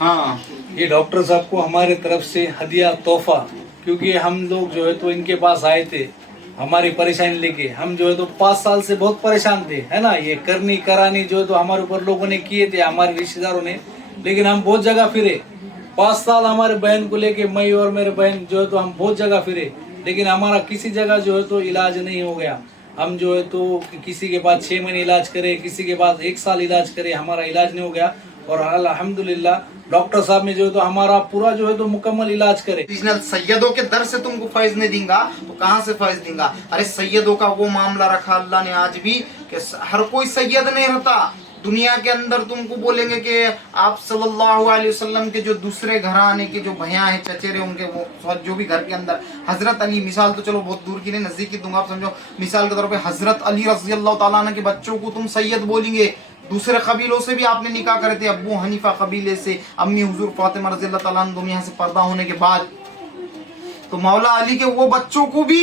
हाँ ये डॉक्टर साहब को हमारे तरफ से हदिया तोहफा, क्योंकि हम लोग जो है तो इनके पास आए थे हमारी परेशानी लेके। हम जो है तो 5 साल से बहुत परेशान थे, है ना। ये करनी करानी जो है तो हमारे ऊपर लोगों ने किए थे, हमारे रिश्तेदारों ने, लेकिन हम बहुत जगह फिरे। 5 साल हमारे बहन को लेके, मैं और मेरे बहन जो है तो हम बहुत जगह फिरे, लेकिन हमारा किसी जगह जो है तो इलाज नहीं हो गया। हम जो है तो किसी के पास 6 महीने इलाज करे, किसी के पास 1 साल इलाज करे, हमारा इलाज नहीं हो गया। और अल्हम्दुलिल्लाह डॉक्टर साहब ने जो है तो हमारा पूरा जो है तो मुकम्मल इलाज करे। ओरिजिनल सैयदों के दर से तुमको फैज नहीं दूंगा तो कहाँ से फैज दूंगा। अरे सैयदों का वो मामला रखा अल्लाह ने आज भी कि हर कोई सैयद नहीं रहता दुनिया के अंदर। तुमको बोलेंगे कि आप सल्लल्लाहु अलैहि वसल्लम के जो दूसरे घराने के जो भैया हैं, चचेरे, उनके वो जो भी घर के अंदर हजरत अली, मिसाल तो चलो बहुत दूर की नहीं, नजदीक की दूंगा, आप समझो। मिसाल के तौर पे हजरत अली रजी अल्लाह ताला अन्हु के बच्चों को तुम सैयद बोलेंगे। दूसरे कबीलों से भी आपने निकाह करे थे, अब्बू हनीफा कबीले से, अम्मी हुजूर फातिमा रजी अल्लाह ताला अन्हा दुनिया से पर्दा होने के बाद, तो मौला अली के वो बच्चों को भी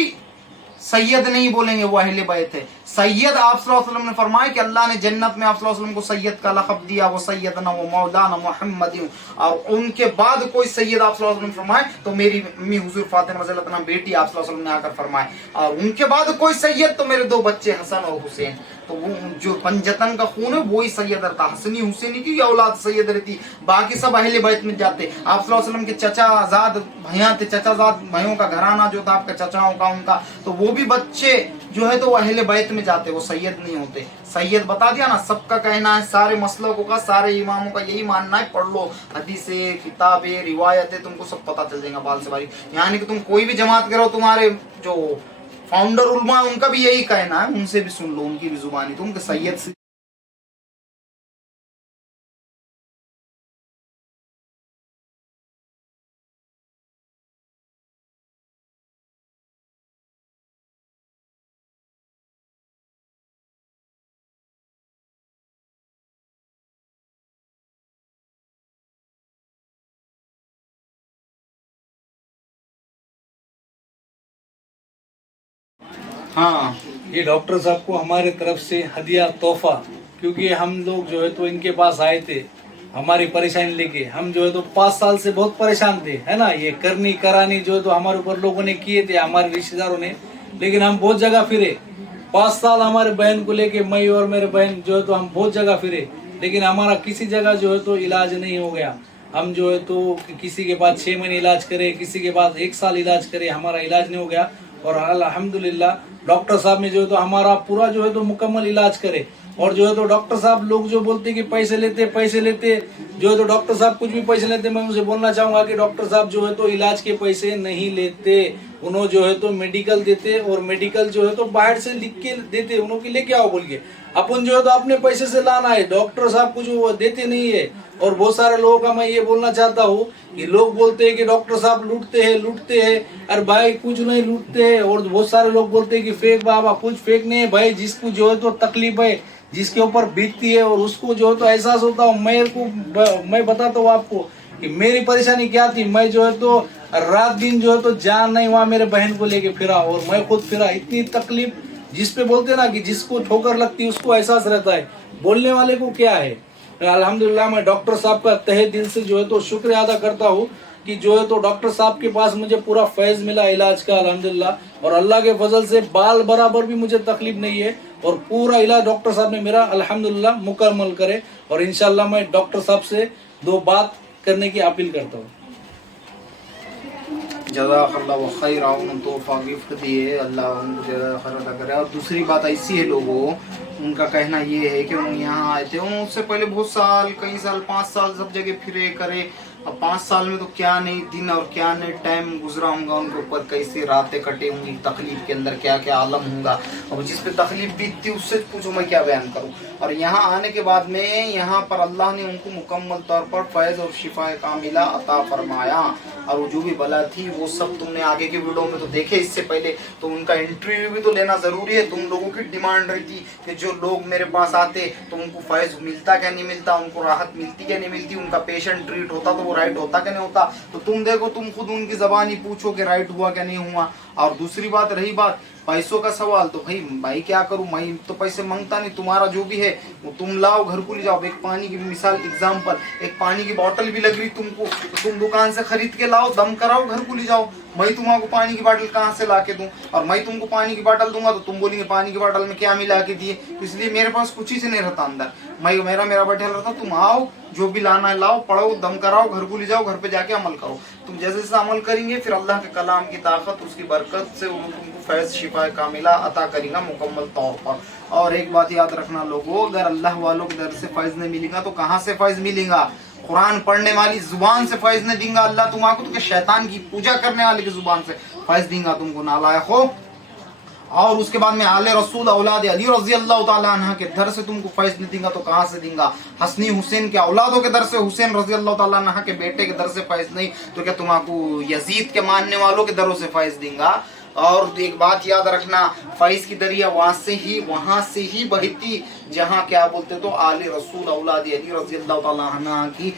सैयद नहीं बोलेंगे, वो अहले बैत है। सैयद आप सल्लल्लाहु अलैहि वसल्लम ने फरमाया कि अल्लाह ने जन्नत में आप सल्लल्लाहु अलैहि वसल्लम को सैयद का लक़ब दिया, वो सैयदना वो मौलाना मुहम्मदी। और उनके बाद कोई सैयद आप सल्लल्लाहु अलैहि वसल्लम फरमाए तो मेरी अम्मी हुजूर फातिमा रज़ी अल्लाह अन्हा बेटी आप सल्लल्लाहु अलैहि वसल्लम ने आकर फरमाए। और उनके बाद कोई सैयद तो मेरे 2 बच्चे हसन और हुसैन। तो वो जो पंजतन का खून है वही सैयद रहता, हसनी हुसैनी की औलाद सैयद रहती, बाकी सब अहले बैत में जाते। आप सल्लल्लाहु अलैहि वसल्लम के चचाजाद भैया थे, चचाजाद भाइयों का घराना जो था आपका चचाओं का उनका, तो वो भी बच्चे जो है तो वो अहले बैत में जाते, वो सैयद नहीं होते। सैयद बता दिया ना, सबका कहना है, सारे मसलकों का, सारे इमामों का यही मानना है। पढ़ लो हदीसें, किताबें, रिवायतें, तुमको सब पता चल जाएगा बाल से बारी। यानी कि तुम कोई भी जमात करो, तुम्हारे जो फाउंडर उलमा उनका भी यही कहना है, उनसे भी सुन लो, उनकी भी जुबानी तुम के सैयद से। हाँ ये डॉक्टर साहब को हमारे तरफ से हदिया तोहफा, क्योंकि हम लोग जो है तो इनके पास आए थे हमारी परेशानी लेके। हम जो है तो 5 साल से बहुत परेशान थे, है ना। ये करनी करानी जो है तो हमारे ऊपर लोगों ने किए थे, हमारे रिश्तेदारों ने, लेकिन हम बहुत जगह फिरे। 5 साल हमारे बहन को लेके, मैं और मेरे बहन जो है तो हम बहुत जगह फिरे, लेकिन हमारा किसी जगह जो है तो इलाज नहीं हो गया। हम जो है तो किसी के पास 6 महीने इलाज करे, किसी के पास 1 साल इलाज करे, हमारा इलाज नहीं हो गया। और अल्हम्दुलिल्लाह डॉक्टर साहब ने जो है तो हमारा पूरा जो है तो मुकम्मल इलाज करे। और जो है तो डॉक्टर साहब लोग जो बोलते कि पैसे लेते जो है तो डॉक्टर साहब कुछ भी पैसे लेते, मैं उनसे बोलना चाहूंगा कि डॉक्टर साहब जो है तो इलाज के पैसे नहीं लेते। उन्होंने जो है तो मेडिकल देते, और मेडिकल जो है तो बाहर से लिख के देते, उन्होंने लेके आओ बोल के। अपन जो है तो अपने पैसे से लाना है, डॉक्टर साहब कुछ वो देते नहीं है। और बहुत सारे लोगों का मैं ये बोलना चाहता हूँ कि लोग बोलते हैं कि डॉक्टर साहब लूटते हैं। अरे भाई कुछ नहीं लूटते हैं। और बहुत सारे लोग बोलते हैं कि फेक बाबा, कुछ फेक नहीं है भाई। जिसको जो है तो तकलीफ है, जिसके ऊपर बीतती है, और उसको जो है तो एहसास होता हूँ। मैं बताता हूँ आपको कि मेरी परेशानी क्या थी। मैं जो है तो रात दिन जो है तो जान नहीं हुआ, मेरे बहन को लेके फिरा, और मैं खुद फिरा। इतनी तकलीफ, जिस पे बोलते ना कि जिसको ठोकर लगती है उसको एहसास रहता है, बोलने वाले को क्या है। अल्हम्दुलिल्लाह मैं डॉक्टर साहब का तहे दिल से जो है तो शुक्रिया अदा करता हूँ कि जो है तो डॉक्टर साहब के पास मुझे पूरा फैज मिला इलाज का, अल्हम्दुलिल्लाह। और अल्लाह के फजल से बाल बराबर भी मुझे तकलीफ नहीं है, और पूरा इलाज डॉक्टर साहब ने मेरा अल्हम्दुलिल्लाह मुकम्मल करे। और इंशाल्लाह मैं डॉक्टर साहब से 2 बात करने की अपील करता हूँ। जज़ाकल्लाहु खैर, तोहफा गिफ्ट दिए, अल्लाह उनको ज़्यादा खैर अदा करे। और दूसरी बात ऐसी है, लोगों उनका कहना ये है कि वो यहाँ आए थे, उससे पहले बहुत साल, कई साल, 5 साल सब जगह फिरे करे। अब 5 साल में तो क्या नहीं दिन और क्या नहीं टाइम गुजरा होगा उनके ऊपर, कैसी रातें कटे होंगी तकलीफ के अंदर, क्या क्या आलम होगा। अब जिस पे तकलीफ बीतती उससे पूछो मैं क्या बयान करूँ। और यहाँ आने के बाद में यहाँ पर अल्लाह ने उनको मुकम्मल तौर पर फैज़ और शिफा कामिला अता फरमाया। और वो जो भी बला थी वो सब तुमने आगे के वीडियो में तो देखे। इससे पहले तो उनका इंटरव्यू भी तो लेना ज़रूरी है। तुम लोगों की डिमांड रही थी कि जो लोग मेरे पास आते तो उनको फैज़ मिलता क्या नहीं मिलता, उनको राहत मिलती क्या नहीं मिलती, उनका पेशेंट ट्रीट होता तो वो राइट होता क्या नहीं होता। तो तुम देखो, तुम खुद उनकी ज़बानी पूछो कि राइट हुआ क्या नहीं हुआ। और दूसरी बात रही बात पैसों का सवाल, तो भाई क्या करूं, मैं तो पैसे मांगता नहीं, तुम्हारा जो भी है वो तुम लाओ, घर को ले जाओ। एक पानी की मिसाल एग्जांपल, एक पानी की बोतल भी लग रही तुमको, तो तुम दुकान से खरीद के लाओ, दम कराओ, घर को ले जाओ। मैं तुम्हारा पानी की बोतल कहाँ से ला के दूं, और मैं तुमको पानी की बोतल दूंगा तो तुम बोलेंगे पानी की बोतल में क्या मिला के दिए। इसलिए मेरे पास कुछ ही से नहीं रहता अंदर, मैं मेरा बैठा रहता, तुम आओ जो भी लाना है लाओ, पढ़ो, दम कराओ, घर को ले जाओ, घर पे जाके अमल करो। तुम जैसे जैसे अमल करेंगे फिर अल्लाह के कलाम की ताकत, उसकी बरकत से वो तुमको फैज शिफा कामिला अता करेगा मुकम्मल तौर पर। और एक बात याद रखना लोगों, अगर अल्लाह वालों के दर से फैज नहीं मिलेगा तो कहाँ से फैज मिलेगा? कुरान पढ़ने वाली जुबान से फैज नहीं देगा अल्लाह तुम्हारा, तो शैतान की पूजा करने वाले की जुबान से फैज देगा तुमको, नालायक हो। और उसके बाद में आले रसूल औलाद अली रजी अल्लाह तआला अन्हा के दर से तुमको फैज नहीं देगा तो कहाँ से देगा? हसनी हुसैन के औलादों के दर से, हुसैन रजी अल्लाह तआला अन्हा के बेटे के दर से फैज नहीं तो क्या तुमको यजीद के मानने वालों के दरों से फैज देगा? और एक बात याद रखना, फैज की दरिया वहां से ही बहती जहाँ क्या बोलते तो आले रसूल औलाद अली रजी अल्लाह तआला अन्हा की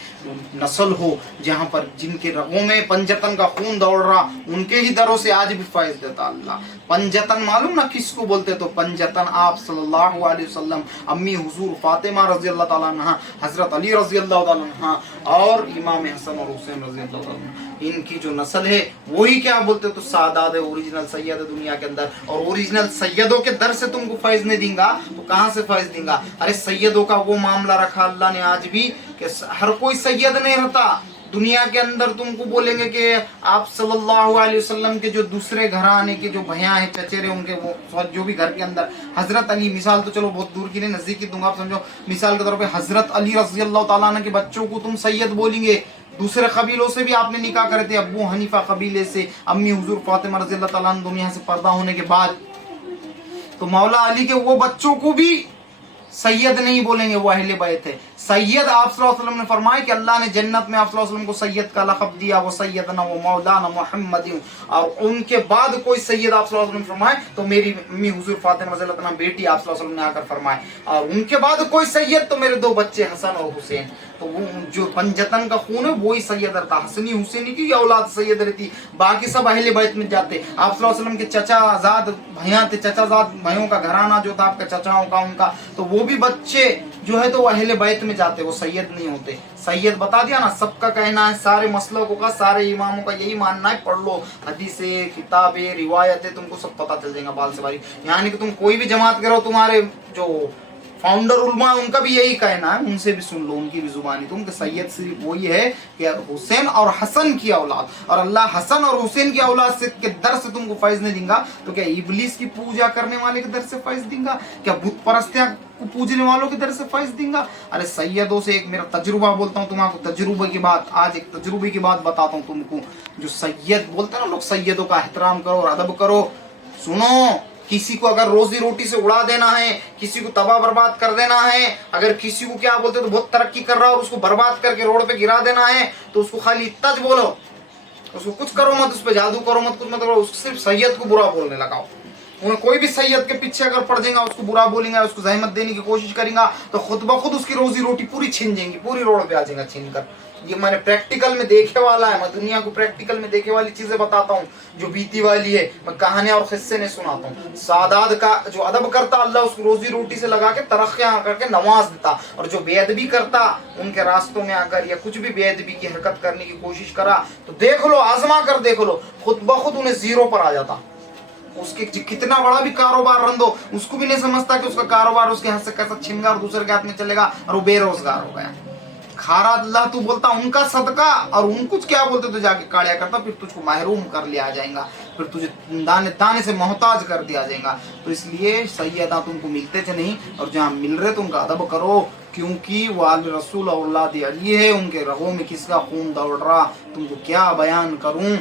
नस्ल हो, जहाँ पर जिनके रगों में पंजतन का खून दौड़ रहा, उनके ही दरों से आज भी फैज देता अल्लाह। पंजतन मालूम ना किसको बोलते? तो पंजतन आप सल्लल्लाहु अलैहि वसल्लम, अम्मी हुजूर फातिमा रजी अल्लाह तआला अन्हा, हजरत अली रजी अल्लाह तआला अन्हा और इमाम हसन और हुसैन रजी अल्लाह तआला अन्हा, इनकी जो नस्ल है वही क्या बोलते तो सादात है, ओरिजिनल सैयद दुनिया के अंदर। और ओरिजिनल सैयदों के दर से तुमको फैज नहीं देगा तो कहाँ से फैज देगा? अरे सैयदों का वो मामला रखा अल्लाह ने आज भी कि हर कोई सैयद नहीं रहता दुनिया के अंदर। तुमको बोलेंगे कि आप सल्लल्लाहु अलैहि वसल्लम के जो दूसरे घराने के जो भैया हैं, चचेरे, उनके वो जो भी घर के अंदर हजरत अली, मिसाल तो चलो बहुत दूर की नहीं, नजदीक की दूंगा, आप समझो। मिसाल के तौर पे हजरत अली रजी अल्लाह तआला अन्हु के बच्चों को तुम सैयद बोलेंगे। दूसरे कबीलों से भी आपने निकाह करे थे, अब्बू हनीफा कबीले से, अम्मी हुजूर फातिमा रजी अल्लाह तआला अन्हा दुनिया से पर्दा होने के बाद, तो मौला अली के वो बच्चों को भी सैयद नहीं बोलेंगे, वो अहले बैत है। सैयद आप सल्लल्लाहु अलैहि वसल्लम ने फरमाया कि अल्लाह ने जन्नत में आप सल्लल्लाहु अलैहि वसल्लम को सैयद का लक़ब दिया, वो सैयदना वो मौलाना मुहम्मदी, और उनके बाद कोई सैयद आप सल्लल्लाहु अलैहि वसल्लम फरमाए तो मेरी अम्मी हुजूर फातिमा रज़ी अल्लाह अन्हा बेटी आप सल्लल्लाहु अलैहि वसल्लम ने आकर फरमाए, और उनके बाद कोई सैयद तो मेरे दो बच्चे हसन और हुसैन। तो वो जो पंजतन का खून है वही सैयद रहता, हसनी हुसैनी की औलाद सैयद रहती, बाकी सब अहले बैत में जाते। आप सल्लल्लाहु अलैहि वसल्लम के चचाजाद भैया थे, चचाजाद भाइयों का घराना जो था आपका चचाओं का उनका, तो वो भी बच्चे जो है तो वो अहले बैत में जाते, वो सैयद नहीं होते। सैयद बता दिया ना, सबका कहना है, सारे मसलकों का, सारे इमामों का यही मानना है। पढ़ लो हदीसें, किताबें, रिवायतें, तुमको सब पता चल जाएगा बाल से बारी। यानी कि तुम कोई भी जमात करो, तुम्हारे जो फाउंडर उलमा उनका भी यही कहना है, उनसे भी सुन लो, उनकी भी जुबानी तुम कि सैयद सिर्फ वही है कि हुसैन और हसन की औलाद, और अल्लाह हसन और हुसैन की औलाद से के दर से तुमको फैज नहीं देगा तो क्या इबलीस की पूजा करने वाले के दर से फैज देगा? क्या बुत परस्तियां को पूजने वालों के दर से फैज देगा? अरे सैयदों से एक मेरा तजुर्बा बोलता हूँ तुम्हारा, तजुर्बे की बात, आज एक तजुर्बे की बात बताता हूँ तुमको। जो सैयद बोलते हैं ना लोग, सैयदों का एहतराम करो और अदब करो। सुनो, किसी को अगर रोजी रोटी से उड़ा देना है, किसी को तबाह बर्बाद कर देना है, अगर किसी को क्या बोलते तो बहुत तरक्की कर रहा है और उसको बर्बाद करके रोड पे गिरा देना है, तो उसको खाली तज बोलो, उसको कुछ करो मत, उस पर जादू करो मत, कुछ मत करो, उसको सिर्फ सैयद को बुरा बोलने लगाओ। उन्हें कोई भी सैयद के पीछे अगर पड़ जाएगा, उसको बुरा बोलेंगे, उसको जहमत देने की कोशिश करेगा तो खुद ब खुद उसकी रोजी रोटी पूरी छीन जाएंगी, पूरी रोड पे आ जाएगा छीन कर। ये मैंने प्रैक्टिकल में देखे वाला है, मैं दुनिया को प्रैक्टिकल में देखे वाली चीजें बताता हूँ जो बीती वाली है। मैं कहानियां और किस्से नहीं सुनाता हूँ। सादात का जो अदब करता, अल्लाह उसको रोजी रोटी से लगा के तरक्कियां करके नवाज देता, और जो बेअदबी करता, उनके रास्तों में आकर या कुछ भी बेअदबी की हरकत करने की कोशिश करा तो देख लो, आजमा कर देख लो, खुद ब खुद उन्हें जीरो पर आ जाता। उसके कितना बड़ा भी कारोबार रन दो, उसको भी नहीं समझता कि उसका कारोबार उसके हाथ से कैसा छिनगा और दूसरे के हाथ में चलेगा और वो बेरोजगार हो गया। खारा अल्लाह तू बोलता उनका सदका, और उनको क्या बोलते तो जाके काड़िया करता, फिर तुझको महरूम कर लिया जाएगा, फिर तुझे दाने दाने से मोहताज कर दिया जाएगा। तो इसलिए सैयदा तुमको मिलते थे नहीं, और जहाँ मिल रहे तो उनका अदब करो, क्योंकि वो आले रसूल औलाद अली है, उनके रगों में किसका खून दौड़ रहा, तुमको क्या बयान करूं।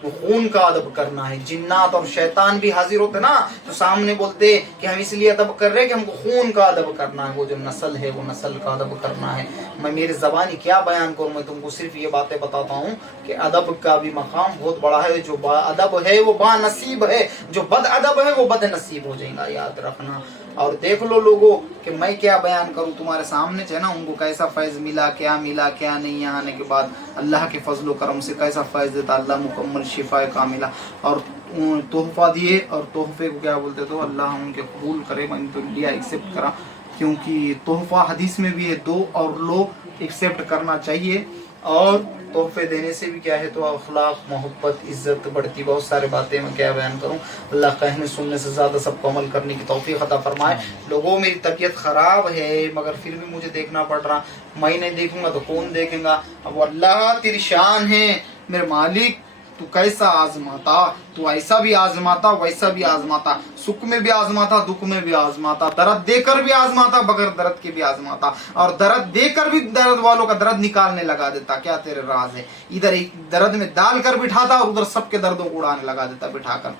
वो खून का अदब करना है। जिन्नात और शैतान भी हाजिर होते ना तो सामने बोलते कि हम इसलिए अदब कर रहे हैं कि हमको खून का अदब करना है, वो जो नस्ल है वो नस्ल का अदब करना है। मैं मेरी ज़बानी क्या बयान करूँ, मैं तुमको सिर्फ ये बातें बताता हूँ कि अदब का भी मकाम बहुत बड़ा है। जो अदब है वो बानसीब है, जो बद अदब है वो बद नसीब हो जाएगा, याद रखना। और देख लो लोगों कि मैं क्या बयान करूं, तुम्हारे सामने है ना, उनको कैसा फैज़ मिला क्या नहीं, यहाँ आने के बाद अल्लाह के फजलो करम से कैसा फैज़ देता अल्लाह, मुकम्मल शिफा कामिला। और तोहफा दिए और तोहफे को क्या बोलते तो अल्लाह उनके कबूल करे, मैंने तो लिया, एक्सेप्ट करा, क्योंकि तोहफा हदीस में भी है दो और लो, एक्सेप्ट करना चाहिए। और तोहफे देने से भी क्या है तो अखलाक, मोहब्बत, इज्जत बढ़ती, बहुत सारी बातें मैं क्या बयान करूं। अल्लाह कहने सुनने से ज़्यादा सबको अमल करने की तौफीक अता फरमाए। लोगों मेरी तबीयत ख़राब है मगर फिर भी मुझे देखना पड़ रहा, मैं नहीं देखूंगा तो कौन देखेगा। अब अल्लाह तेरी शान है मेरे मालिक, तू कैसा आजमाता, तू ऐसा भी आजमाता वैसा भी आजमाता, सुख में भी आजमाता दुख में भी आजमाता, दर्द देकर भी आजमाता बगैर दर्द के भी आजमाता, और दर्द देकर भी दर्द वालों का दर्द निकालने लगा देता। क्या तेरे राज है, इधर एक दर्द में डाल कर बिठाता और उधर सबके दर्दों को उड़ाने लगा देता, बिठाकर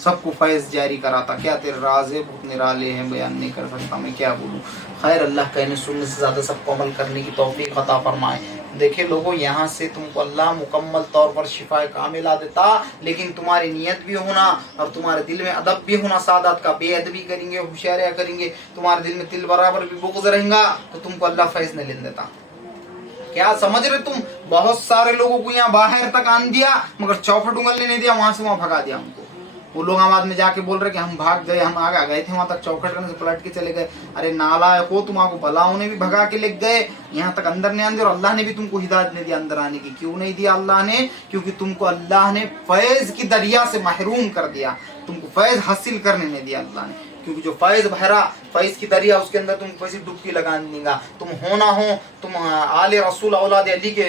सबको फैज जारी कराता। क्या तेरे राज है, बहुत निराले हैं, बयान नहीं कर सकता मैं, क्या बोलूँ। खैर अल्लाह कहने सुनने से ज़्यादा सबको अमल करने की तौफीक अता फरमाए। देखिए लोगों, यहाँ से तुमको अल्लाह मुकम्मल तौर पर शिफा कामिला देता, लेकिन तुम्हारी नीयत भी होना और तुम्हारे दिल में अदब भी होना, सादात का बेअदबी करेंगे, होशियारियाँ करेंगे, तुम्हारे दिल में तिल बराबर भी बुग़्ज़ रहेगा तो तुमको अल्लाह फैज़ नहीं लेने देता। क्या समझ रहे तुम, बहुत सारे लोगों को यहाँ बाहर तक आन दिया मगर चौखट उंगलने नहीं दिया, वहां से वहां भगा दिया हमको। वो लोग बाद में जाके बोल रहे कि हम भाग गए, हम आगे गए थे वहां तक, चौखट करने से पलट के चले गए। अरे नालायक हो, तुम्हारे भलाओं ने भी भगा के ले गए, यहाँ तक अंदर नहीं आने, और अल्लाह ने भी तुमको हिदायत नहीं दिया अंदर आने की। क्यों नहीं दिया अल्लाह ने? क्योंकि तुमको अल्लाह ने फैज की दरिया से महरूम कर दिया, तुमको फैज हासिल करने नहीं दिया अल्लाह ने। क्योंकि जो फैज भरा, फैज की दरिया, उसके अंदर तुम कैसी डुबकी लगा देगा। तुम हो ना हो, तुम आले रसूल औलाद अली के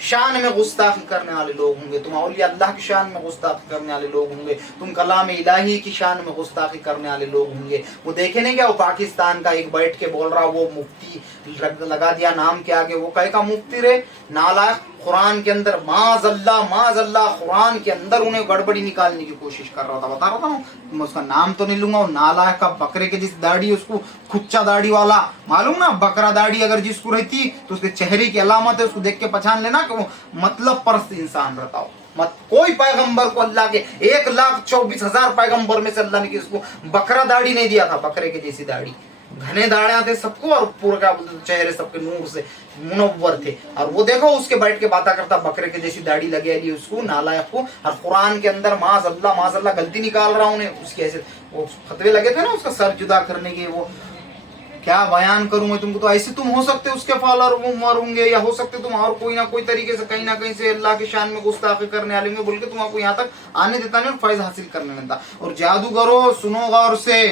शान में गुस्ताखी करने वाले लोग होंगे, तुम औलिया अल्लाह की शान में गुस्ताखी करने वाले लोग होंगे, तुम कलाम इलाही की शान में गुस्ताखी करने वाले लोग होंगे। वो देखे नहीं क्या, वो पाकिस्तान का एक बैठ के बोल रहा, वो मुफ्ती लगा दिया नाम के आगे, वो कहे का मुफ्ती रे नालायक, कुरान के अंदर माज़अल्लाह कुरान के अंदर उन्हें गड़बड़ी निकालने की कोशिश कर रहा था। बता रहा था मैं उसका नाम तो नहीं लूंगा, वो नालायक का बकरे के जिस दाढ़ी, उसको खुच्चा दाढ़ी वाला, मालूम ना, बकरा दाढ़ी अगर जिसको रहती तो उसके चेहरे की अलामत है, उसको देख के पहचान लेना कि वो मतलब परस्त इंसान रहता हो। मत कोई पैगंबर को अल्लाह के 1,24,000 पैगंबर में से अल्लाह ने किसको बकरा दाढ़ी नहीं दिया था, बकरे के जैसी दाढ़ी, घने दाढ़े थे सबको, और पूरा क्या बोलते चेहरे सबके नूर से मुनव्वर थे। और वो देखो उसके बैठ के बातें करता, बकरे के जैसी दाढ़ी लगे ली उसको, नालायक को, और कुरान के अंदर माज़अल्लाह गलती निकाल रहा हूँ उसके, ऐसे वो फतवे लगे थे ना उसका सर जुदा करने के। वो क्या बयान करूं मैं तुमको, तो ऐसे तुम हो सकते उसके फॉलोअर मारूंगे, या हो सकते तुम और कोई ना कोई तरीके से कहीं ना कहीं से अल्लाह की शान में गुस्ताखी करने वाले बोल के तुमको यहाँ तक आने देता नहीं और फैज हासिल करने देता। और जादूगरों सुनो गौर से,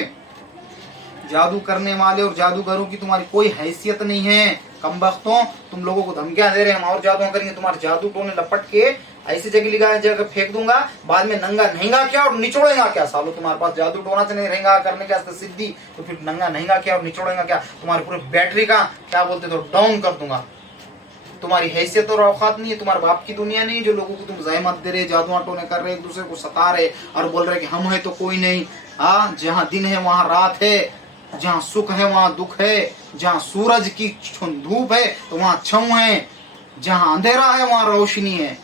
जादू करने वाले और जादूगरों की तुम्हारी कोई हैसियत नहीं है। कमबख्तों, तुम लोगों को धमकियां दे रहे हैं हम और जादू करेंगे, तुम्हारे जादू टोने लपट के ऐसी जगह फेंक दूंगा, बाद में नंगा नहींगा क्या और निचोड़ेगा क्या। सालों तुम्हारे पास जादू टोना से नहीं रहेगा करने के वास्ते सिद्धि, तो फिर नंगा नहींगा क्या और निचोड़ेगा क्या, तुम्हारी पूरी बैटरी का क्या बोलते तो डाउन कर दूंगा। तुम्हारी हैसियत और औकात नहीं है, तुम्हारे बाप की दुनिया नहीं, जो लोगों को तुम ज़हमत दे रहे, जादू टोने कर रहे, एक दूसरे को सता रहे और बोल रहे कि हम है तो कोई नहीं। हाँ, जहाँ दिन है वहाँ रात है, जहाँ सुख है वहाँ दुख है, जहाँ सूरज की धूप है तो वहाँ छाँव है, जहाँ अंधेरा है वहाँ रोशनी है।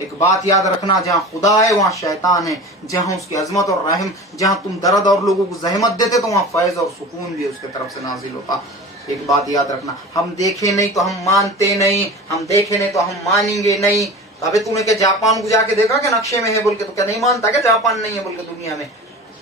एक बात याद रखना, जहाँ खुदा है वहाँ शैतान है, जहाँ उसकी अजमत और रहम, जहाँ तुम दर्द और लोगों को जहमत देते तो वहाँ फैज और सुकून भी उसके तरफ से नाजिल होता। एक बात याद रखना, हम देखे नहीं तो हम मानते नहीं, हम देखे नहीं तो हम मानेंगे नहीं। अबे तूने क्या जापान को जाके देखा कि नक्शे में है बोल के, तो क्या नहीं मानता क्या जापान नहीं है बोल के दुनिया में?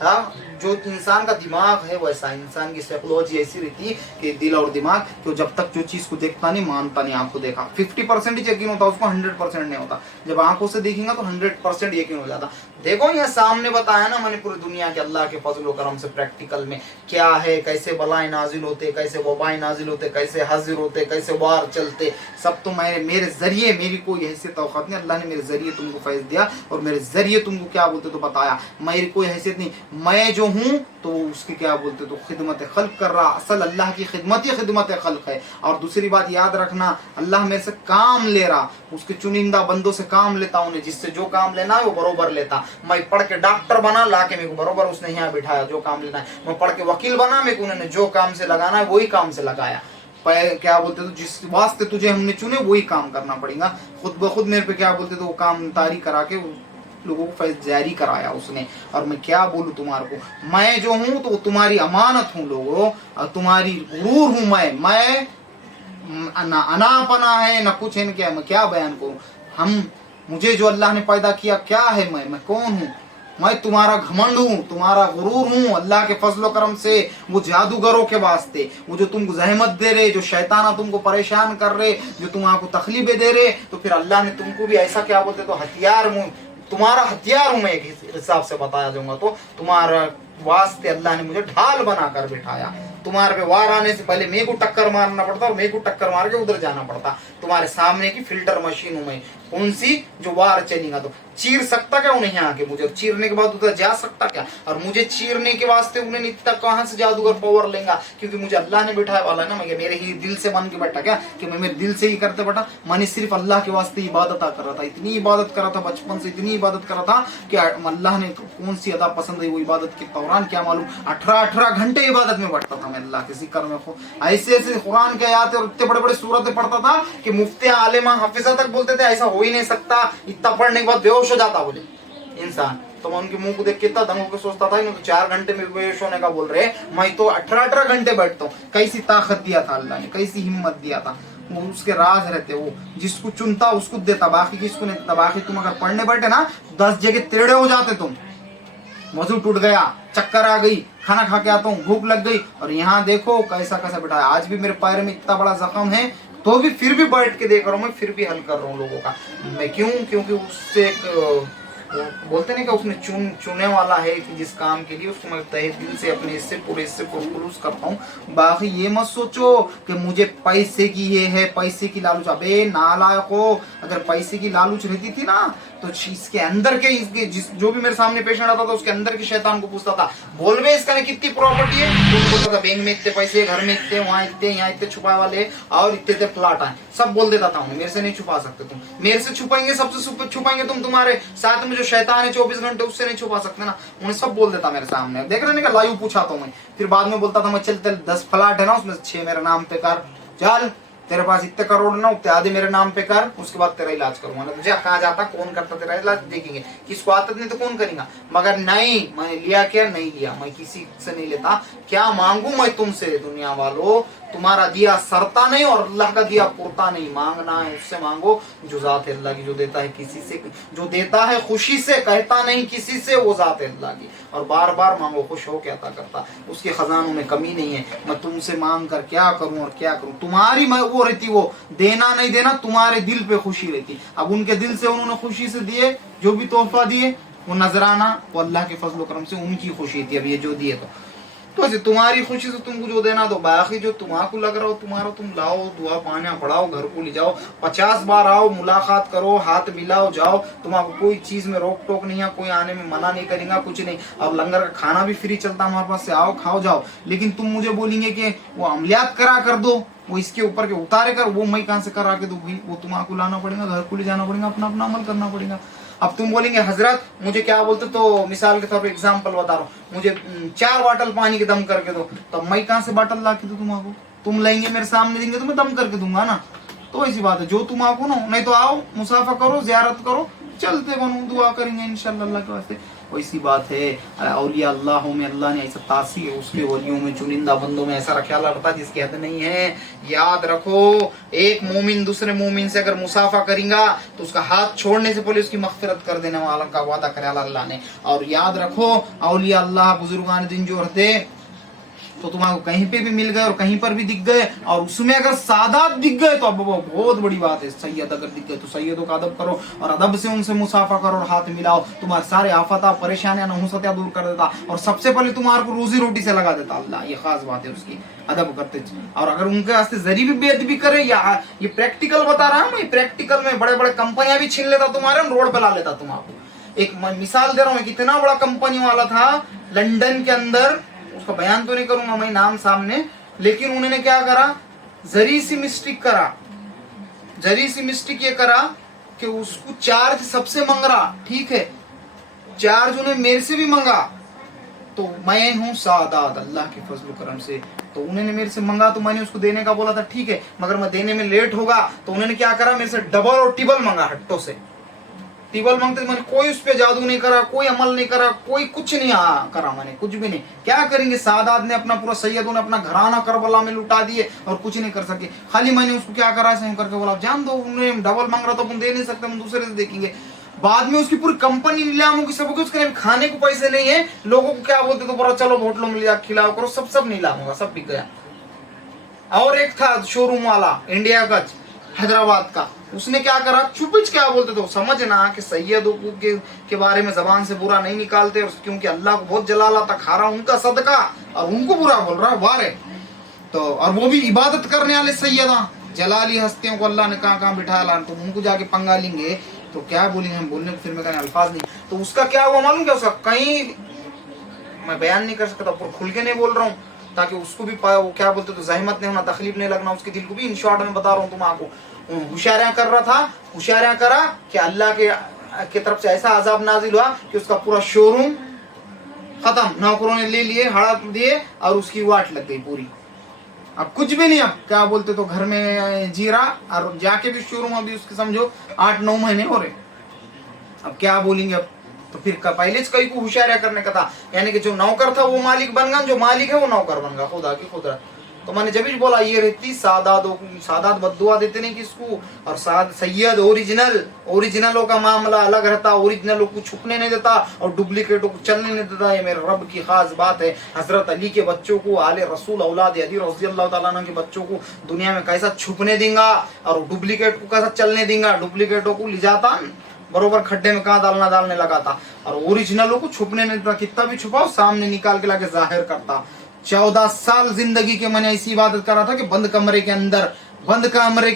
हाँ, जो इंसान का दिमाग है वैसा, इंसान की साइकोलॉजी ऐसी रहती है कि दिल और दिमाग, तो जब तक जो चीज को देखता नहीं मानता नहीं। आंखों देखा 50% यकीन होता, उसको 100% नहीं होता। जब आंखों से देखेंगे तो 100% यकीन हो जाता। देखो यहाँ सामने बताया ना मैंने पूरी दुनिया के अल्लाह के फजल व करम से प्रैक्टिकल में क्या है, कैसे बलाएं नाजिल होते, कैसे वबाएं नाजिल होते, कैसे हाजिर होते, कैसे वार चलते, सब तो मेरे जरिए, मेरी कोई हैसियत औकात नहीं, अल्लाह ने मेरे जरिए तुमको फैज दिया और मेरे जरिए तुमको क्या बोलते तो बताया। मेरी कोई हैसियत नहीं, मैं जो हूँ तो उसकी क्या बोलते तो खिदमत खल्क कर रहा। असल अल्लाह की खिदमत ही खिदमत खल्क है। और दूसरी बात याद रखना, अल्लाह मेरे से काम ले रहा, उसके चुनिंदा बंदों से काम लेता, उन्हें जिससे जो काम लेना है वो बरोबर लेता। मैं पढ़ के डॉक्टर बना, ला के मेरे को बरोबर उसने यहाँ बिठाया, जो काम लेना है। मैं पढ़ के वकील बना, मेरे को उन्होंने जो काम से लगाना है वही काम से लगाया। क्या बोलते तो जिस वास्ते तुझे हमने चुने वही काम करना पड़ेगा। खुद ब खुद मेरे पे क्या बोलते तो वो काम तारी करा के लोगों को फैज जारी कराया उसने। और मैं क्या बोलूं तुम्हारे को, मैं जो हूं तो तुम्हारी अमानत हूं लोगों, और तुम्हारी गुरूर हूं मैं ना अनापना है ना कुछ है। मैं क्या बयान करूं, मुझे जो अल्लाह ने पैदा किया क्या है, मैं कौन हूं? मैं तुम्हारा घमंड हूँ, तुम्हारा गुरूर हूँ अल्लाह के फजलो करम से। वो जादूगरों के वास्ते, वो जो तुमको जहमत दे रहे, जो शैताना तुमको परेशान कर रहे, जो तुम्हारा तकलीफें दे रहे, तो फिर अल्लाह ने तुमको भी ऐसा क्या बोलते, तो हथियार हूँ, तुम्हारा हथियार हूँ मैं, एक हिसाब से बताया जाऊंगा तो तुम्हारा वास्ते अल्लाह ने मुझे ढाल बनाकर बिठाया। तुम्हारे पे वार आने से पहले मेरे को टक्कर मारना पड़ता और मेरे को टक्कर मार के उधर जाना पड़ता। तुम्हारे सामने की फिल्टर मशीन हूं मैं, कौन सी, जो वार चलेगा तो चीर सकता क्या उन्हें यहाँ आके, मुझे चीरने के बाद उधर जा सकता क्या? और मुझे चीरने के वास्ते उन्हें इतना कहाँ से जादूगर पावर लेगा, क्योंकि मुझे अल्लाह ने बिठाया वाला है ना। मैं मेरे ही दिल से मन के बैठा क्या कि मैं मेरे दिल से ही करते बैठा, मैंने सिर्फ अल्लाह के वास्ते इबादत कर रहा था, इतनी इबादत कर रहा था, बचपन से इतनी इबादत कर रहा था कि अल्लाह ने कौन सी अदा पसंद है वो इबादत के दौरान क्या मालूम 18 घंटे इबादत में बैठता था मैं अल्लाह के जिक्र में। ऐसे ऐसे कुरान के आयत और इतने बड़े बड़े सूरतें पढ़ता था कि मुफ्ती आलिमा हाफिजा तक बोलते थे ऐसा हो ही नहीं सकता, इतना पढ़ने के बाद बेहोश हो जाता बोले इंसान। तो मैं उनके मुंह को देख के इतना दंग होकर सोचता था, तो 4 घंटे में बेहोश होने का बोल रहे, मैं तो 18 घंटे बैठता हूँ। कैसी ताकत दिया था अल्लाह ने, कैसी हिम्मत दिया था, वो उसके राज रहते, वो जिसको चुनता उसको देता, बाकी किसको नहीं देता। बाकी तुम अगर पढ़ने बैठे ना 10 जगह टेढ़े हो जाते तुम, वजू टूट गया, चक्कर आ गई, खाना खा के आता हूँ, भूख लग गई, और यहाँ देखो कैसा कैसा बैठा है। आज भी मेरे पैर में इतना बड़ा जख्म है तो भी फिर भी बैठ के देख रहा हूँ मैं, फिर भी हल कर रहा हूँ लोगों का मैं। क्यों? क्योंकि उससे एक बोलते नहीं कि उसने चुने वाला है कि जिस काम के लिए, उसको मैं तहे दिल से अपने हिस्से पूरे हिस्से को खुलूस करता हूँ। बाकी ये मत सोचो कि मुझे पैसे की ये है, पैसे की लालूच। अबे नालायक हो, अगर पैसे की लालूच रहती थी ना तो इसके अंदर के इसके जो भी मेरे सामने पेशेंट आता था उसके अंदर के शैतान को पूछता था, बोल बे इसका कितनी प्रॉपर्टी है, तो बोलता था बैंक में इतने पैसे, घर में इतने, वहाँ इतने, यहाँ इतने छुपा वाले और इतने प्लाट आए, सब बोल देता था। मेरे से नहीं छुपा सकते तुम, मेरे से छुपाएंगे, सबसे छुपाएंगे तुम, तुम्हारे साथ में जो शैतान है 24 घंटे उससे नहीं छुपा सकते ना। उन्हें सब बोल देता मेरे सामने। देख रहे का लाइव पूछा तो मैं, फिर बाद में बोलता था मैं चल 10 फ्लैट है ना उसमें 6 मेरे नाम पे कर, चल तेरे पास इतने करोड़ ना उतने आधे मेरे नाम पे कर, उसके बाद तेरा इलाज करूंगा ना। तुझे कहाँ जाता, कौन करता तेरा इलाज, देखेंगे किसको आदत नहीं तो कौन करेगा। मगर नहीं, मैंने लिया क्या, नहीं लिया, मैं किसी से नहीं लेता। क्या मांगू मैं तुमसे दुनिया वालों, तुम्हारा दिया सरता नहीं और अल्लाह का दिया पुरता नहीं। मांगना है उससे मांगो जो जात है अल्लाह की, जो देता है किसी से, जो देता है खुशी से, कहता नहीं किसी से, वो जात है अल्लाह की। और बार बार मांगो, खुश हो के अता करता, उसके खजानों में कमी नहीं है। मैं तुमसे मांग कर क्या करूं और क्या करूं, तुम्हारी वो रहती, वो देना नहीं देना तुम्हारे दिल पे खुशी रहती। अब उनके दिल से उन्होंने खुशी से दिए, जो भी तोहफा दिए वो नजराना, वो अल्लाह के फजल करम से उनकी खुशी थी। अब ये जो दिए तो ऐसे तुम्हारी खुशी से तुमको जो देना दो, बाकी जो तुम्हारा लग रहा हो तुम्हारा तुम लाओ, दुआ पाना पढ़ाओ, घर को ले जाओ, 50 बार आओ, मुलाकात करो, हाथ मिलाओ, जाओ। तुम्हारा कोई चीज में रोक टोक नहीं है, कोई आने में मना नहीं करेगा, कुछ नहीं। अब लंगर का खाना भी फ्री चलता हमारे पास से, आओ खाओ जाओ। लेकिन तुम मुझे बोलेंगे कि वो अमलियात करा कर दो, वो इसके ऊपर के उतारे कर, वो मैं कहाँ से करा के दूं भाई, वो तुम्हारा लाना पड़ेगा, घर को ले जाना पड़ेगा, अपना अपना अमल करना पड़ेगा। अब तुम बोलेंगे हजरत मुझे क्या बोलते, तो मिसाल के तौर पे एग्जांपल बता रहा हूँ, मुझे 4 बॉटल पानी के दम करके दो, तो मैं कहाँ से बॉटल ला के दूं तुम्हारा? तुम लेंगे मेरे सामने देंगे तो मैं दम करके दूंगा ना। तो ऐसी बात है, जो तुम आपको ना, नहीं तो आओ मुसाफा करो, जियारत करो, चलते बनो, दुआ करेंगे इंशाल्लाह अल्लाह के वास्ते। वैसी बात है। औलिया अल्लाह में अल्लाह ने ऐसा तासी है, उसके वलियों में, चुनिंदा बंदों में ऐसा ख्याल रखता है जिसकी हद नहीं है। याद रखो, एक मोमिन दूसरे मोमिन से अगर मुसाफा करेगा तो उसका हाथ छोड़ने से पहले उसकी मगफिरत कर देने वाला का वादा करे अल्लाह ने। और याद रखो, औलिया अल्लाह बुजुर्गान दिन जो रहते तो तुम्हारा कहीं पे भी मिल गए और कहीं पर भी दिख गए, और उसमें अगर सादात दिख गए तो अब वो बहुत बड़ी बात है। सैयद अगर दिख गए तो सैयदों का अदब करो और अदब से उनसे मुसाफा करो और हाथ मिलाओ, तुम्हारे सारे आफता परेशानियां नहुसतियां दूर कर देता, और सबसे पहले तुम्हारे को रोजी रोटी से लगा देता अल्लाह। ये खास बात है उसकी, अदब करते। और अगर उनके वास्ते जरी भी बेअदबी करे, या ये प्रैक्टिकल बता रहा हूँ, प्रैक्टिकल में बड़े बड़े कंपनियां भी छीन लेता तुम्हारे, रोड पे ला लेता तुम्हारा। एक मिसाल दे रहा हूँ, कितना बड़ा कंपनी वाला था लंदन के अंदर, उसका बयान तो नहीं करूंगा मैं नाम सामने, लेकिन उन्होंने क्या करा, जरी सी मिस्टेक करा, जरी सी मिस्टेक ये करा कि उसको चार्ज सबसे मांग रहा, ठीक है, चार्ज उन्हें मेरे से भी मांगा, तो मैं हूँ सादात अल्लाह के फजल करम से, तो उन्होंने मेरे से मांगा तो मैंने उसको देने का बोला था, ठीक है, मगर मैं देने में लेट होगा तो उन्होंने क्या करा, मेरे से डबल और टिबल मांगा, हट्टों से टिबल मांगते। मैंने कोई उस पर जादू नहीं करा, कोई अमल नहीं करा, कोई कुछ नहीं करा, मैंने कुछ भी नहीं। क्या करेंगे, सादात ने अपना पूरा, सैयदों ने अपना घराना करबला में लुटा दिए और कुछ नहीं कर सके। खाली मैंने उसको क्या करा, करके बोला जान दो, उन्हें डबल मांग रहा था, अपन दे नहीं सकते, हम दूसरे से देखेंगे। बाद में उसकी पूरी कंपनी नीलाम होगी, सब होगी, उसके लिए खाने को पैसे नहीं है, लोगों को क्या बोलते तो बोला चलो होटलों में ले जाकर खिलाओ करो, सब नीलाम होगा, सब बिक गया। और एक था शोरूम वाला इंडिया का हैदराबाद का, उसने क्या करा, चुपिच क्या बोलते थे, समझना कि सैयदों के बारे में जबान से बुरा नहीं निकालते, क्योंकि अल्लाह को बहुत जलाला था, खा रहा उनका सदका और उनको बुरा बोल रहा है, वारे। तो और वो भी इबादत करने वाले सैयदा जलाली हस्तियों को अल्लाह ने कहाँ बिठाया ला, तो उनको जाके पंगा लेंगे तो क्या बोलेंगे, हम बोलने को फिर में कहने अल्फाज नहीं। तो उसका क्या हुआ मालूम क्या, उसका कहीं मैं बयान नहीं कर सकता, पर खुल के नहीं बोल रहा हूँ ताकि उसको भी वो क्या बोलते तो जहमत नहीं होना, तकलीफ नहीं लगना उसके दिल को भी। इन शॉर्ट में बता रहा हूँ तुम आपको, होशियारियां कर रहा था, होशियारियां करा कि अल्लाह के तरफ से ऐसा अजाब नाजिल हुआ कि उसका पूरा शोरूम खत्म, नौकरों ने ले लिए, हड़प दिए और उसकी वाट लग गई पूरी। अब कुछ भी नहीं, अब क्या बोलते तो घर में जी रहा, और जाके भी शोरूम अभी उसके समझो 8-9 महीने हो रहे। अब क्या बोलेंगे, अब तो फिर पहले कई को होशियारियां करने का था, यानी कि जो नौकर था वो मालिक बन गया, जो मालिक है वो नौकर बन गया, खुदा की खुदा। तो मैंने जब भी बोला ये रहती सादात बद्दुआ देते नहीं किसको, और सैयद ओरिजिनलों का मामला अलग रहता, ओरिजिनलों को छुपने नहीं देता और डुप्लीकेटों को चलने नहीं देता। ये मेरे रब की खास बात है। हजरत अली के बच्चों को, आले रसूल औलाद अली रज़ी अल्लाह तआला अन्हु के बच्चों को दुनिया में कैसा छुपने देंगा और डुप्लीकेट को कैसा चलने देंगा। डुप्लीकेटों को ले जाता बरोबर खड्डे में कहाँ डालने लगा था, और ओरिजिनलों को छुपने नहीं देता, कितना भी छुपाओ सामने निकाल के लाके जाहिर करता। 14 साल जिंदगी के मैंने ऐसी इबादत करा था कि बंद कमरे के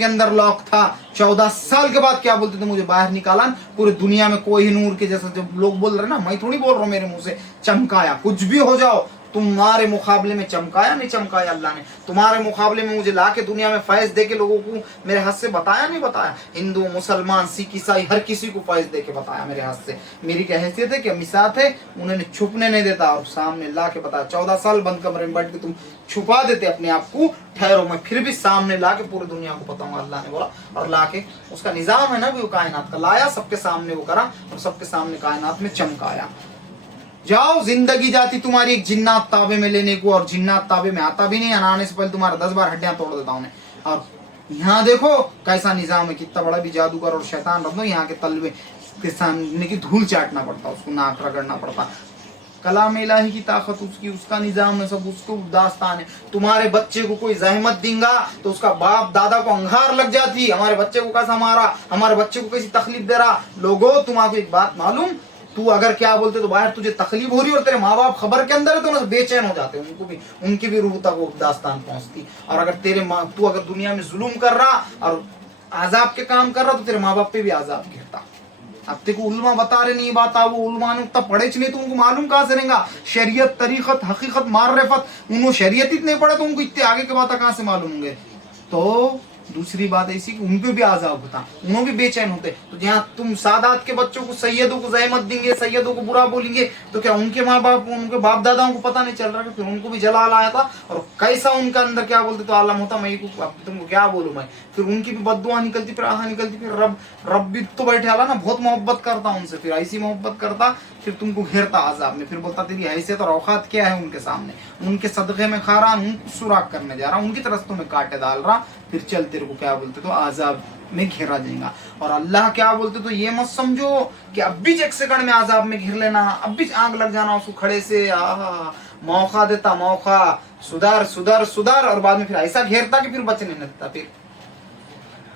अंदर लॉक था। 14 साल के बाद क्या बोलते थे, मुझे बाहर निकाला, पूरी दुनिया में कोई नूर के जैसा, जो लोग बोल रहे ना, मैं थोड़ी बोल रहा हूँ मेरे मुंह से, चमकाया। कुछ भी हो जाओ, तुम्हारे मुकाबले में चमकाया नहीं चमकाया अल्लाह ने, तुम्हारे मुकाबले में मुझे लाके दुनिया में फैज दे के लोगों को मेरे हाथ से बताया नहीं बताया। हिंदू मुसलमान सिख ईसाई हर किसी को फैज दे के बताया मेरे हाथ से। मेरी क्या हैसियत है कि मिसात है, उन्होंने छुपने नहीं देता और सामने ला के बताया। 14 साल बंद कमरे में बैठ के तुम छुपा देते अपने आप को, ठहरो मैं फिर भी सामने ला के पूरी दुनिया को बताऊंगा, अल्लाह ने बोला। और ला के उसका निजाम है ना भी, वो कायनात का लाया, सबके सामने वो करा और सबके सामने कायनात में चमकाया। जाओ, जिंदगी जाती तुम्हारी एक जिन्नात ताबे में लेने को, और जिन्नात ताबे में आता भी नहीं, आने से पहले तुम्हारा 10 बार हड्डियां तोड़ देता हूं। और यहाँ देखो कैसा निजाम है, कितना बड़ा भी जादूगर और शैतान रख दो, यहाँ के तलवे के सामने की धूल चाटना पड़ता, उसको नाक रगड़ना पड़ता। कलाम इलाही की ताकत उसकी, उसका निजाम है सब, उसको दास्तान है। तुम्हारे बच्चे को कोई जहमत देंगा तो उसका बाप दादा को अंगार लग जाती, हमारे बच्चे को कैसा मारा, हमारे बच्चे को कैसी तकलीफ दे रहा। लोगों तुम्हारा एक बात मालूम, तू अगर क्या बोलते तो बाहर तुझे तकलीफ हो रही और तेरे माँ बाप खबर के अंदर है तो उन्हें बेचैन हो जाते, उनकी भी रूह तक वो दास्तान पहुंचती। और अगर तू अगर दुनिया में जुल्म कर रहा और आजाब के काम कर रहा तो तेरे माँ बाप पे भी आजाब गिरता। अब तेको उल्मा बता रहे नहीं बात, वो उल्मा ने उतना पढ़े नहीं तो उनको मालूम कहाँ से रहेगा शरीयत तरीकत हकीकत मार्रफत। उन्होंने शरीयत इतने पढ़े तो उनको इतने आगे के बात कहाँ से मालूम होंगे। तो दूसरी बात ऐसी कि उनको भी आजाब होता, उन्होंने भी बेचैन होते। तो जहाँ तुम सादात के बच्चों को सैयदों को जहमत देंगे, सैयदों को बुरा बोलेंगे, तो क्या उनके माँ बाप उनके बाप दादाओं को पता नहीं चल रहा कि फिर उनको भी जलाल आया था और कैसा उनका अंदर क्या बोलते तो आलम होता। मैं तुमको क्या बोलूं, मैं फिर उनकी भी बद्दुआ निकलती, फिर आहा निकलती, फिर रब भी तो बैठे आला ना, बहुत मोहब्बत करता उनसे, फिर ऐसी मोहब्बत करता फिर तुमको घेरता आजाब में, फिर बोलता तेरी हैसियत और औकात क्या है उनके सामने, उनके सदक़े में खा रहा, उनको सुराख करने जा रहा, उनकी तरफ तुम्हें कांटे डाल रहा, फिर चल तेरे को क्या बोलते तो आजाब में घेरा जाएगा। और अल्लाह क्या बोलते तो ये मत समझो कि अब भी एक सेकंड में आजाब में घिर लेना, अब भी आग लग जाना उसको खड़े से, मौका देता, मौका सुधार सुधार सुधार, और बाद में फिर ऐसा घेरता कि फिर बचने नहीं देता, फिर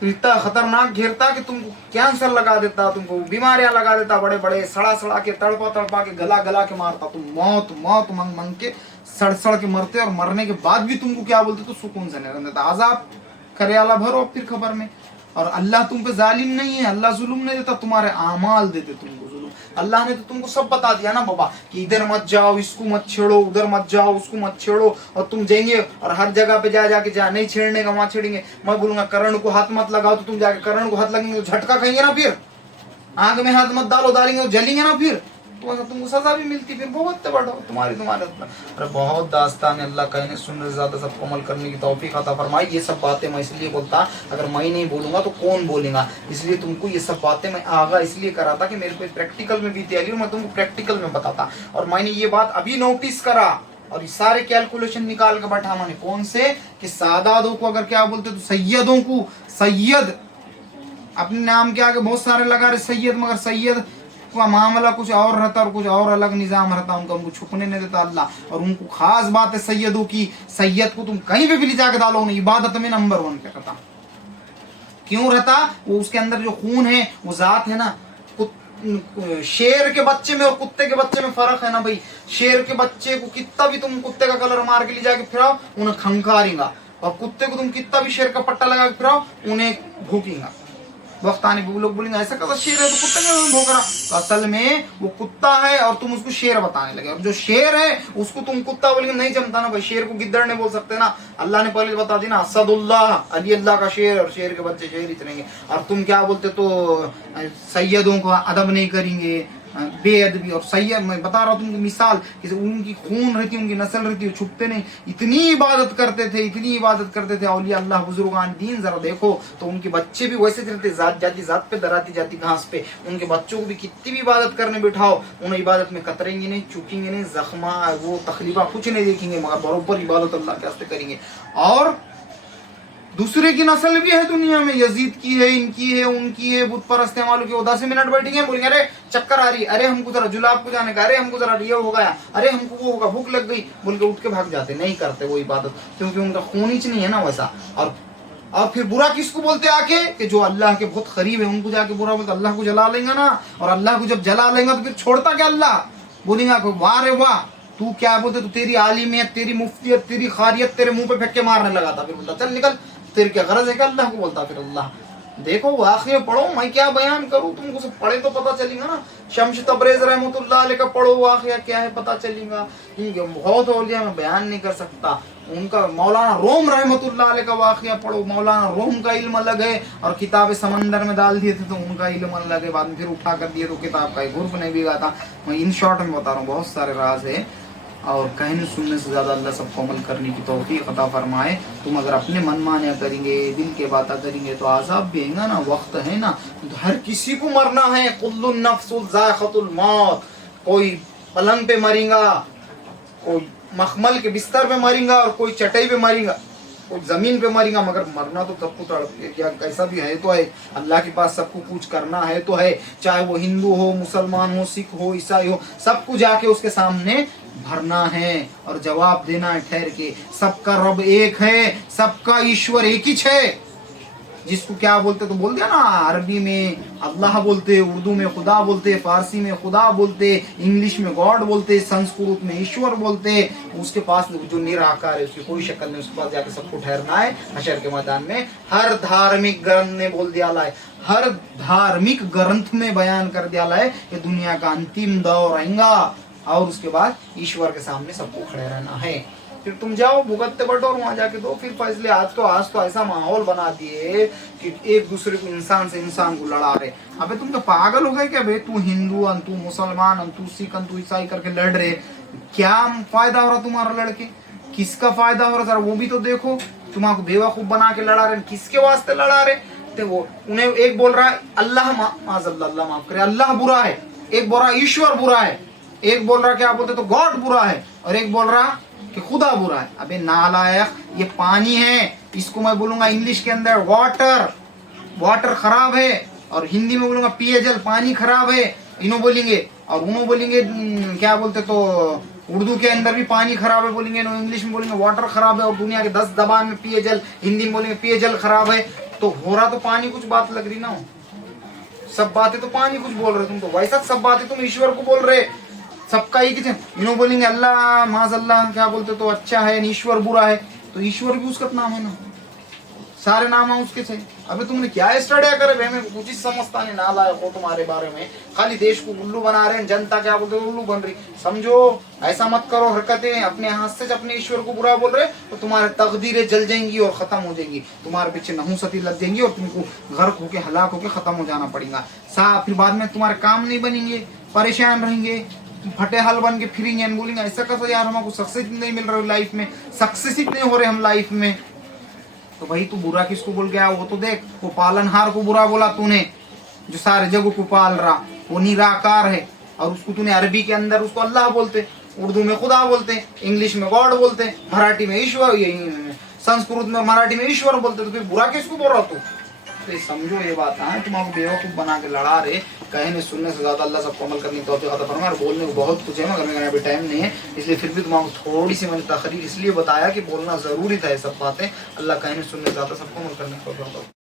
इतना खतरनाक घेरता कि तुमको कैंसर लगा देता, तुमको बीमारियां लगा देता, बड़े बड़े सड़ा सड़ा के तड़पा तड़पा के गला गला के मारता, तुम मौत मौत मंग मंग के सड़ सड़ के मरते, और मरने के बाद भी तुमको क्या बोलते तो सुकून से नहीं रहने देता, आजाब करे आला भरो फिर खबर में। और अल्लाह तुम पे जालिम नहीं है, अल्लाह जुल्म नहीं देता, तुम्हारे आमाल देते तुमको जुल्म। अल्लाह ने तो तुमको सब बता दिया ना बाबा कि इधर मत जाओ, इसको मत छेड़ो, उधर मत जाओ, उसको मत छेड़ो, और तुम जाएंगे और हर जगह पे जाके जहाँ नहीं छेड़ने का वहां छेड़ेंगे। मैं बोलूंगा करण को हाथ मत लगाओ, तो तुम जाके करण को हाथ लगेंगे तो झटका खाएंगे ना, फिर आग में हाथ मत डालेंगे तो जलेंगे ना, फिर तो तुमको सजा भी मिलती, फिर बहुत बड़ा तुम्हारे। अरे बहुत दास्तान है, अल्लाह कहने सुनने से ज्यादा सबको अमल करने की तौफीक अता फरमाई। ये सब बातें मैं इसलिए बोलता, अगर मैं नहीं बोलूंगा तो कौन बोलेगा, इसलिए तुमको ये सब बातें मैं आगा इसलिए करा था कि मेरे पे प्रैक्टिकल में भी तैयारी, मैं तुमको प्रैक्टिकल में बताता। और मैंने ये बात अभी नोटिस करा और ये सारे कैलकुलेशन निकाल के बैठा मैंने, कौन से कि सादातों को अगर क्या बोलते तो सैयदों को, सैयद अपने नाम के आगे बहुत सारे लगा रहे सैयद, मगर सैयद का मामला कुछ और रहता और कुछ और अलग निजाम रहता उनका, उनको छुपने नहीं देता अल्लाह। और उनको खास बात है सैयदों की, सैयद को तुम कहीं पे भी ले जाके डालो उन्हें इबादत में नंबर 1 पे रहता। क्यों रहता? वो उसके अंदर जो खून है वो जात है ना। शेर के बच्चे में और कुत्ते के बच्चे में फर्क है ना भाई। शेर के बच्चे को कितना भी तुम कुत्ते का कलर मार के ले जाके फिराओ उन्हें खंखारेगा, और कुत्ते को तुम कितना भी शेर का पट्टा लगा के फिराओ उन्हें भूकेगा। वक्त आने पे वो लोग बोलेंगे ऐसा कैसा शेर है तो कुत्ते में भौंक रहा, तो असल में वो कुत्ता है और तुम उसको शेर बताने लगे। और जो शेर है उसको तुम कुत्ता बोलेंगे, नहीं जमता ना भाई। शेर को गिद्दड़ नहीं बोल सकते ना, अल्लाह ने पहले बता दी ना असदुल्लाह, अली अल्लाह का शेर, और शेर के बच्चे शेर ही चलेंगे। और तुम क्या बोलते तो सैयदों को अदब नहीं करेंगे, बेअदबी। और सैयद मैं बता रहा हूँ तुमको मिसाल, कि उनकी खून रहती, उनकी नस्ल रहती, छुपते नहीं, इतनी इबादत करते थे, इतनी इबादत करते थे औलिया अल्लाह बुजुर्गान दीन। जरा देखो तो उनके बच्चे भी वैसे रहते, जात जाती जात पे दराती जाती घास पे। उनके बच्चों को भी कितनी भी इबादत करने बिठाओ उन्हें इबादत में कतरेंगे नहीं, चुकेंगे नहीं, जख्मा वो तकलीफा कुछ नहीं देखेंगे, मगर बरोबर इबादत अल्लाह के वास्ते करेंगे। और दूसरे की नस्ल भी है दुनिया में, यजीद की है, इनकी है, उनकी है, बुत परस्त वालों की। 10 मिनट बैठेंगे बोलेंगे अरे चक्कर आ रही, अरे हमको जरा जुलाब को जाने का, अरे हमको जरा ये हो गया, अरे हमको वो होगा, भूख लग गई, बोल के उठ के भाग जाते, नहीं करते वो इबादत, क्योंकि उनका खून ही नहीं है ना वैसा। और फिर बुरा किसको बोलते आके, कि जो अल्लाह के बहुत करीब है उनको जाके बुरा बोलते। अल्लाह को जला लेंगे ना, और अल्लाह को जब जला लेंगे तो फिर छोड़ता क्या अल्लाह? बोलेंगे वाह रे वाह, तू क्या बोलते, तू तेरी आलिमियत, तेरी मुफ्तियत, तेरी खारियत तेरे मुंह पे फेंक के मारने लगा था। फिर बोलता चल निकल, तेरे क्या गरज है क्या अल्लाह को बोलता? फिर अल्लाह देखो वाकई पढ़ो, मैं क्या बयान करूं, तुमको सब पढ़े तो पता चलेगा ना। शम्स तबरेज रहमतुल्लाह अलैह का पढ़ो, वाकया क्या है पता चलेगा। बहुत औलिया मैं बयान नहीं कर सकता। उनका मौलाना रोम रहमतुल्लाह अलैह का वाकया पढ़ो, मौलाना रोम का इल्म अलग है, और किताबें समंदर में डाल दिए थे तो उनका इल्म अलग है, बाद में फिर उठा कर दिए तो किताब का एक ग्रुप नहीं बिगा था। मैं इन शॉर्ट में बता रहा हूँ, बहुत सारे राज है, और कहने सुनने से ज़्यादा अल्लाह सबको अमल करने की तौफीक अता फरमाए। तुम अगर अपने मन मानिया करेंगे, दिल के बातें करेंगे तो आज़ाब भी आएगा ना, वक्त है ना, तो हर किसी को मरना है। कुल्लुन नफ्सुन ज़ाइक़तुल मौत, कोई पलंग पे मरेगा, कोई मखमल के बिस्तर पे मरेगा, और कोई चटाई पे मरेगा, कोई जमीन पे मरेगा, मगर मरना तो सबको तड़प क्या कैसा भी है तो है। अल्लाह के पास सबको कुछ करना है तो है, चाहे वो हिंदू हो, मुसलमान हो, सिख हो, ईसाई हो, सबको जाके उसके सामने भरना है और जवाब देना है ठहर के। सबका रब एक है, सबका ईश्वर एक ही है। जिसको क्या बोलते तो बोल दिया ना, अरबी में अल्लाह बोलते, उर्दू में खुदा बोलते, फारसी में खुदा बोलते, इंग्लिश में गॉड बोलते, संस्कृत में ईश्वर बोलते। उसके पास जो निराकार है उसकी कोई शक्ल नहीं, उसके पास जाके सबको ठहरना है हशर के मैदान में। हर धार्मिक ग्रंथ ने बोल दिया है, हर धार्मिक ग्रंथ में बयान कर दिया है कि दुनिया का अंतिम दौर आएगा और उसके बाद ईश्वर के सामने सबको खड़े रहना है। फिर तुम जाओ भुगतते बटो और वहां जाके दो फिर फैसले। आज तो ऐसा माहौल बना दिए कि एक दूसरे को, इंसान से इंसान को लड़ा रहे। अबे तुम तो पागल हो गए क्या बे? तू हिंदू, तू मुसलमान, तू सिख, तू ईसाई करके लड़ रहे, क्या फायदा हो रहा तुम्हारा लड़के? किसका फायदा हो रहा जरा वो भी तो देखो। तुम्हारा बेवकूफ बना के लड़ा रहे, किसके वास्ते लड़ा रहे? तो वो उन्हें एक बोल रहा है अल्लाह अल्लाह माफ करे, अल्लाह बुरा है, एक बोल रहा है ईश्वर बुरा है, एक बोल रहा क्या बोलते तो गॉड बुरा है, और एक बोल रहा कि खुदा बुरा है। अबे नालायक, ये पानी है, इसको मैं बोलूंगा इंग्लिश के अंदर वाटर, वाटर खराब है, और हिंदी में बोलूंगा पेयजल, पानी खराब है, इन्हों बोलेंगे। और उन्हों बोलेंगे क्या बोलते तो उर्दू के अंदर भी पानी खराब है बोलेंगे, इंग्लिश में बोलेंगे वाटर खराब है, और दुनिया के 10 जबान में पेयजल, हिंदी में बोलेंगे पेयजल खराब है। तो हो रहा तो पानी कुछ बात लग रही ना हो, सब बातें तो पानी कुछ बोल रहे, तुम तो वैसा सब बातें तुम ईश्वर को बोल रहे, सबका ही किसी इन्हों बोलेंगे अल्लाह माज़अल्लाह क्या बोलते तो अच्छा है, ईश्वर बुरा है, तो ईश्वर भी उसका नाम है ना, सारे नाम है उसके से। अबे तुमने क्या स्टडी करे भाई, मैं कुछ ही समझता नहीं, नालायक हो तुम्हारे बारे में, खाली देश को उल्लू बना रहे हैं, जनता क्या बोलते उल्लू बन रही। समझो ऐसा मत करो, हरकतें अपने हाथ से अपने ईश्वर को बुरा बोल रहे तो तुम्हारे तकदीरें जल जाएंगी और खत्म हो जाएंगी, तुम्हारे पीछे नहुसती लग जाएंगी और तुमको गर्क होके हलाक होके खत्म हो जाना पड़ेगा। फिर बाद में तुम्हारे काम नहीं बनेंगे, परेशान रहेंगे, फटे हाल बन के फिरेंगे, बोलेंगे ऐसा कैसा यार हमको सक्सेस नहीं मिल रहा लाइफ में, सक्सेस ही नहीं हो रहे हम लाइफ में। तो भाई तू बुरा किसको बोल गया वो तो देख, वो पालनहार को बुरा बोला तूने, जो सारे जगह को पाल रहा, वो निराकार है, और उसको तूने अरबी के अंदर उसको अल्लाह बोलते, उर्दू में खुदा बोलते, इंग्लिश में गॉड बोलते, मराठी में ईश्वर, संस्कृत में मराठी में ईश्वर बोलते, तो फिर बुरा किसको बोल रहा तू? तो ये समझो ये बात है, तुम आपको बेवकूफ़ बना के लड़ा रहे, कहने सुनने से ज़्यादा अल्लाह सबको अमल करने की तौफीक अता फरमाए। और बोलने को बहुत कुछ है मगर मेरे अभी टाइम नहीं है, इसलिए फिर भी तुम्हारा थोड़ी सी मैंने तकरीर इसलिए बताया कि बोलना ज़रूरी था ये सब बातें। अल्लाह कहने सुनने से ज़्यादा सबको अमल करने की तौफीक अता फरमाए।